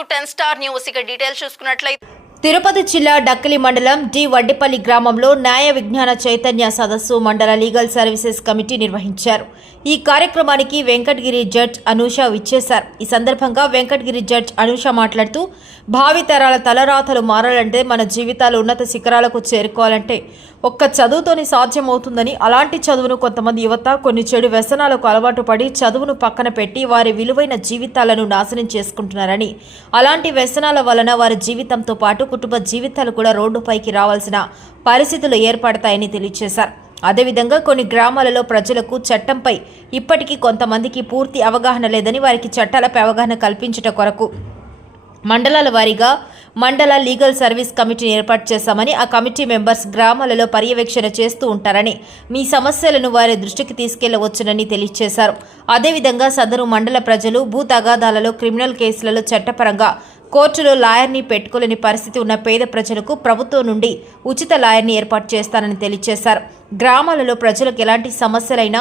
To ten star news. ఇక details చూసుకున్నట్లయితే తిరుపతి జిల్లా డక్కిలి మండలం డి వడ్డిపల్లి గ్రామంలో న్యాయ విజ్ఞాన చైతన్య సదస్సు మండల లీగల్ సర్వీసెస్ కమిటీ నిర్వహించారు. ఈ కార్యక్రమానికి వెంకటగిరి జడ్జ్ అనూష విచ్చేశారు. ఈ సందర్భంగా వెంకటగిరి జడ్జ్ అనూష మాట్లాడుతూ భావితరాల తలరాతలు మారాలంటే మన జీవితాలు ఉన్నత శిఖరాలకు చేరుకోవాలంటే ఒక్క చదువుతోనే సాధ్యమవుతుందని అలాంటి చదువును కొంతమంది యువత కొన్ని చెడు వ్యసనాలకు అలవాటు పడి చదువును పక్కన పెట్టి వారి విలువైన జీవితాలను నాశనం చేసుకుంటున్నారని అలాంటి వ్యసనాల వలన వారి జీవితంతో పాటు కుటుంబ జీవితాలు కూడా రోడ్డుపైకి రావాల్సిన పరిస్థితులు ఏర్పడతాయని తెలియజేశారు. అదేవిధంగా కొన్ని గ్రామాలలో ప్రజలకు చట్టంపై ఇప్పటికీ కొంతమందికి పూర్తి అవగాహన లేదని వారికి చట్టాలపై అవగాహన కల్పించుట కొరకు మండలాల వారీగా మండల లీగల్ సర్వీస్ కమిటీని ఏర్పాటు చేశామని ఆ కమిటీ మెంబర్స్ గ్రామాలలో పర్యవేక్షణ చేస్తూ ఉంటారని మీ సమస్యలను వారి దృష్టికి తీసుకెళ్ళవచ్చునని తెలియజేశారు అదేవిధంగా సదరు మండల ప్రజలు భూ తగాదాలలో క్రిమినల్ కేసులలో చట్టపరంగా కోర్టులో లాయర్ని పెట్టుకోలేని పరిస్థితి ఉన్న పేద ప్రజలకు ప్రభుత్వం నుండి ఉచిత లాయర్ని ఏర్పాటు చేస్తానని తెలియజేశారు. గ్రామాలలో ప్రజలకు ఎలాంటి సమస్యలైనా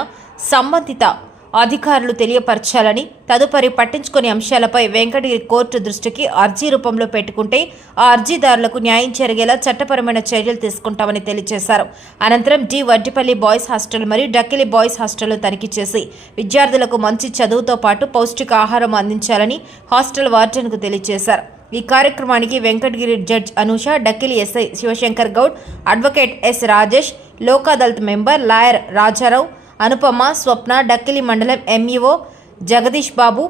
సంబంధిత అధికారులు తెలియపరచాలని తదుపరి పట్టించుకునే అంశాలపై వెంకటగిరి కోర్టు దృష్టికి అర్జీ రూపంలో పెట్టుకుంటే ఆ అర్జీదారులకు న్యాయం జరిగేలా చట్టపరమైన చర్యలు తీసుకుంటామని తెలియజేశారు. అనంతరం డి వడ్డిపల్లి బాయ్స్ హాస్టల్ మరియు డక్కిలి బాయ్స్ హాస్టల్ తనిఖీ చేసి విద్యార్థులకు మంచి చదువుతో పాటు పౌష్టిక ఆహారం అందించాలని హాస్టల్ వార్డెన్కు తెలియజేశారు. ఈ కార్యక్రమానికి Venkatagiri judge Anusha Dakkili SI Shivashankar Goud advocate S Rajesh Lok Adalat member lawyer Rajarao Anupama Swapna Dakkili మండలం ఎంఈఓ జగదీష్ బాబు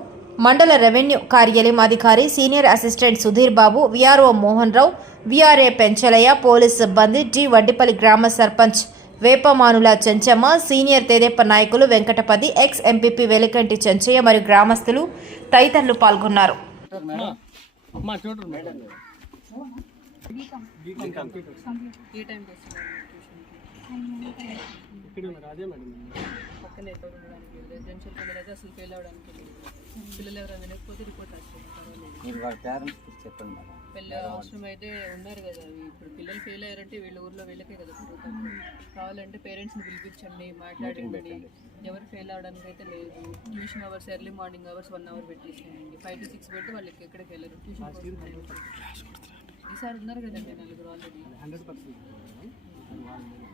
మండల రెవెన్యూ కార్యాలయం అధికారి senior assistant Sudhir Babu VRO Mohan Rao VRA Penchalaiah police సిబ్బంది T Vaddipalli గ్రామ sarpanch Vepamanula Chenchamma senior తెదేప నాయకులు Venkatapathi ex MPP Velikanti Chenchaiah మరియు గ్రామస్తులు తదితరులు పాల్గొన్నారు. అమ్మా చూడరు మేడం ఇక్కడ ఉన్నారు అదే మేడం. పక్కనే రెసిడెన్షియల్ పిల్లలు అయితే అసలు ఫెయిల్ అవ్వడానికి పిల్లలు ఎవరైనా వినకపోతే రిపోర్ట్ రాసుకోండి చెప్పండి మేడం. పిల్ల అవసరం అయితే ఉన్నారు కదా. అవి ఇప్పుడు పిల్లలు ఫెయిల్ అయ్యారంటే వీళ్ళ ఊర్లో వీళ్ళకే కదా జరుగుతుంది కావాలంటే పేరెంట్స్ని పిలిపించండి మాట్లాడండి. ఎవరు ఫెయిల్ అవ్వడానికి అయితే లేదు. Tuition hours early morning hours one hour పెట్టేసేయండి. ఫైవ్ టు సిక్స్ పెట్టి వాళ్ళకి ఎక్కడికి వెళ్ళరు. ట్యూషన్ ఈసారి ఉన్నారు కదండి నలుగురు ఆల్రెడీ హండ్రెడ్ పర్సెంట్. లేదు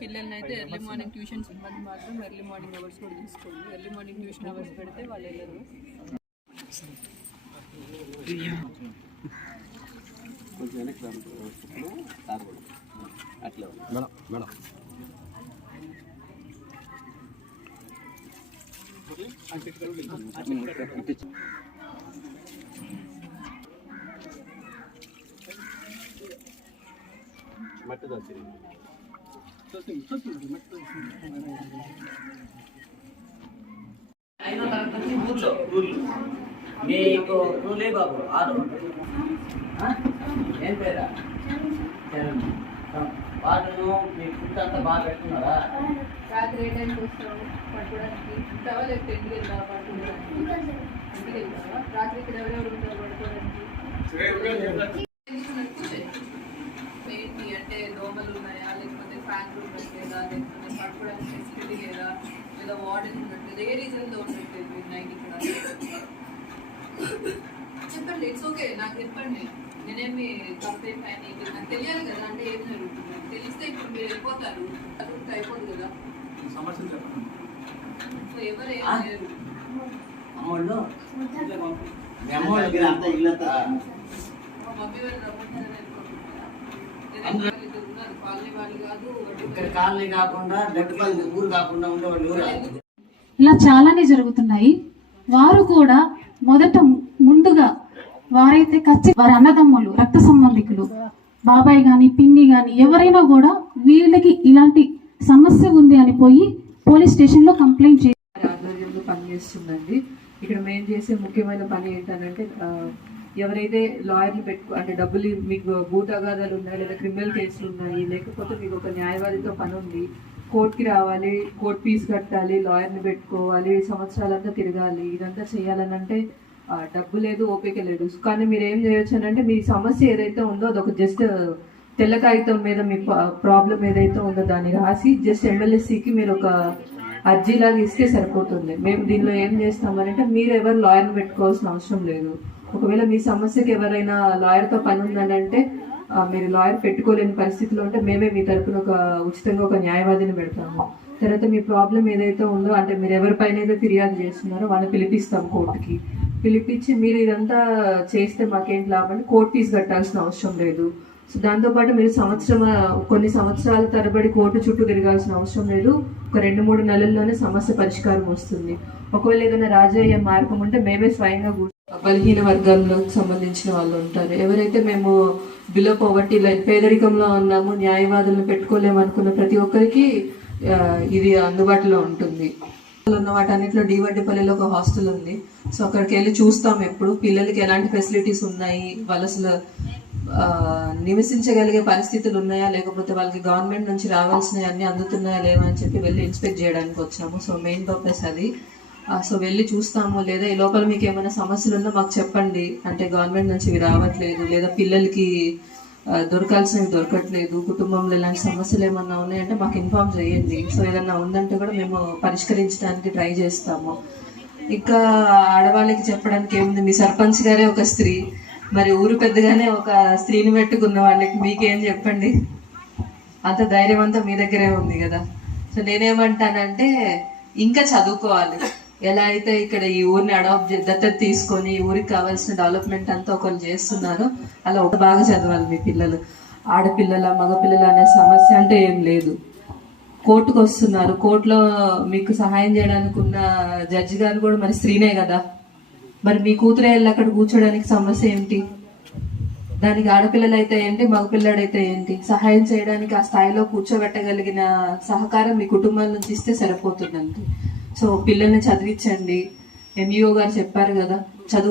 పిల్లల్ని అయితే ఎర్లీ మార్నింగ్ ట్యూషన్స్ ఇవ్వండి మాత్రం ఎర్లీ మార్నింగ్ అవర్స్ కూడా తీసుకోండి. ఎర్లీ మార్నింగ్ ట్యూషన్ అవర్స్ పెడితే వాళ్ళు వెళ్ళరు. అట్లా మేడం మేడం. మట్టి దోశ అయిన తరగతి ఊర్లో ఊర్లు మీకు రూలే బాబు ఆరు ఏం పేరా చరణ్. వాళ్ళు మీ ఫుడ్ అంతా బాగా పెట్టుకున్నారా రాత్రి ఏ టైంకి వస్తావు పట్టుకోవడానికి ఉంటావా లేకపోతే ఇంటికి వెళ్తావా ఇంటికి వెళ్తావా రాత్రి ఎవరెవరు ఉంటారు ఉన్నాయా? లేకపోతే ఫ్యాన్ రూమ్ లేదా లేకపోతే పడుకోవడానికి ఫెసిలిటీ లేదా లేదా వార్డెన్ ఉన్నట్లేదు ఏ రీజన్తో ఉండట్లేదు మీరు నైట్ ఇక్కడ? చెప్పండి ఇట్స్ ఓకే నాకు చెప్పండి. నేనేమి కంప్లైంట్ పైన ఇది నాకు తెలియాలి కదా అంటే ఏం జరుగుతుంది? తెలిస్తే ఇప్పుడు మీరు వెళ్ళిపోతారు. అది అయిపోదు కదా. సమస్యలు చెప్పండి. సో ఎవరు ఏం లేరు అమ్మోళ్ళు? అమ్మోళ్ళ దగ్గర అంతా ఇల్లంతా మా మమ్మీ వాళ్ళు రమ్మంటారని అనుకుంటున్నారా? కాలనీ కాలనీ ఊరు కాకుండా ఉండేవాళ్ళు ఇలా చాలానే జరుగుతున్నాయి. వారు కూడా మొదట ముందుగా వారైతే ఖచ్చి వారి అన్నదమ్ములు రక్త సంబంధికులు బాబాయ్ గాని పిన్ని గాని ఎవరైనా కూడా వీళ్ళకి ఇలాంటి సమస్య ఉంది అని పోయి పోలీస్ స్టేషన్లో కంప్లైంట్ చేయాలి వారి ఆధ్వర్యంలో పనిచేస్తుందండి. ఇక్కడ మేము చేసే ముఖ్యమైన పని ఏంటంటే ఆ, ఎవరైతే లాయర్ని పెట్టుకో అంటే డబ్బులు మీకు భూతగాదాలు ఉన్నాయి లేదా క్రిమినల్ కేసులు ఉన్నాయి లేకపోతే మీకు ఒక న్యాయవాదితో పని ఉంది కోర్టుకి రావాలి కోర్టు ఫీజు కట్టాలి లాయర్ని పెట్టుకోవాలి సంవత్సరాలంతా తిరగాలి ఇదంతా చేయాలని అంటే డబ్బు లేదు ఓపిక లేదు. కానీ మీరు ఏం చేయొచ్చు అని అంటే మీ సమస్య ఏదైతే ఉందో అదొక జస్ట్ తెల్ల కాగితం మీద మీ ప్రాబ్లం ఏదైతే ఉందో దాన్ని రాసి జస్ట్ ఎమ్మెల్యేసీకి మీరు ఒక అర్జీలాగా ఇస్తే సరిపోతుంది. మేము దీనిలో ఏం చేస్తామనంటే మీరు ఎవరు లాయర్ని పెట్టుకోవాల్సిన అవసరం లేదు. ఒకవేళ మీ సమస్యకి ఎవరైనా లాయర్తో పని ఉందనంటే మీరు లాయర్ పెట్టుకోలేని పరిస్థితిలో ఉంటే మేమే మీ తరపున ఒక ఉచితంగా ఒక న్యాయవాదిని పెడతాము. తర్వాత మీ ప్రాబ్లం ఏదైతే ఉందో అంటే మీరు ఎవరిపైన అయితే ఫిర్యాదు చేస్తున్నారో వాళ్ళని పిలిపిస్తాం కోర్టుకి. పిలిపించి మీరు ఇదంతా చేస్తే మాకేంటి లాభం కోర్టు ఫీజు కట్టాల్సిన అవసరం లేదు. సో దాంతోపాటు మీరు సంవత్సరం కొన్ని సంవత్సరాల తరబడి కోర్టు చుట్టూ తిరగాల్సిన అవసరం లేదు. ఒక రెండు మూడు నెలల్లోనే సమస్య పరిష్కారం వస్తుంది. ఒకవేళ ఏదైనా రాజయ్య మార్గం ఉంటే మేమే స్వయంగా బలహీన వర్గాలకు సంబంధించిన వాళ్ళు ఉంటారు. ఎవరైతే మేము బిలో పవర్టీ లైన్ పేదరికంలో ఉన్నాము న్యాయవాదులను పెట్టుకోలేము అనుకున్న ప్రతి ఒక్కరికి ఇది అందుబాటులో ఉంటుంది. ఉన్న వాటన్నిటిలో డివడ్డిపల్లిలో ఒక హాస్టల్ ఉంది. సో అక్కడికి వెళ్ళి చూస్తాం ఎప్పుడు. పిల్లలకి ఎలాంటి ఫెసిలిటీస్ ఉన్నాయి? వాళ్ళు నివసించగలిగే పరిస్థితులు ఉన్నాయా? లేకపోతే వాళ్ళకి గవర్నమెంట్ నుంచి రావాల్సినవి అన్ని అందుతున్నాయా? లేవా? అని చెప్పి వెళ్ళి ఇన్స్పెక్ట్ చేయడానికి వచ్చాము. సో మెయిన్ పర్పస్ అది. సో వెళ్ళి చూస్తాము. లేదా ఈ లోపల మీకు ఏమైనా సమస్యలు ఉన్నా మాకు చెప్పండి. అంటే గవర్నమెంట్ నుంచి ఇవి రావట్లేదు. లేదా పిల్లలకి దొరకాల్సినవి దొరకట్లేదు. కుటుంబంలో ఇలాంటి సమస్యలు ఏమన్నా ఉన్నాయంటే మాకు ఇన్ఫార్మ్ చేయండి. సో ఏదన్నా ఉందంటే కూడా మేము పరిష్కరించడానికి ట్రై చేస్తాము. ఇంకా ఆడవాళ్ళకి చెప్పడానికి ఏముంది? మీ సర్పంచ్ గారే ఒక స్త్రీ. మరి ఊరు పెద్దగానే ఒక స్త్రీని పెట్టుకున్న వాళ్ళకి మీకేం చెప్పండి? అంత ధైర్యం అంతా మీ దగ్గరే ఉంది కదా. సో నేనేమంటానంటే ఇంకా చదువుకోవాలి. ఎలా అయితే ఇక్కడ ఈ ఊరిని అడాప్ట్ దత్తత తీసుకొని ఈ ఊరికి కావాల్సిన డెవలప్మెంట్ అంతా ఒకరు చేస్తున్నారు అలా ఒక బాగా చదవాలి మీ పిల్లలు. ఆడపిల్లల మగపిల్లల అనే సమస్య అంటే ఏం లేదు. కోర్టుకు వస్తున్నారు. కోర్టులో మీకు సహాయం చేయడానికి ఉన్న జడ్జి గారు కూడా మరి స్త్రీనే కదా. మరి మీ కూతురే వెళ్ళి అక్కడ కూర్చోడానికి సమస్య ఏంటి? దానికి ఆడపిల్లలు అయితే ఏంటి? మగపిల్లాడైతే ఏంటి? సహాయం చేయడానికి ఆ స్థాయిలో కూర్చోబెట్టగలిగిన సహకారం మీ కుటుంబాల నుంచి ఇస్తే సరిపోతుందండి. సో పిల్లల్ని చదివించండి. ఎంఈఓ గారు చెప్పారు కదా చదువు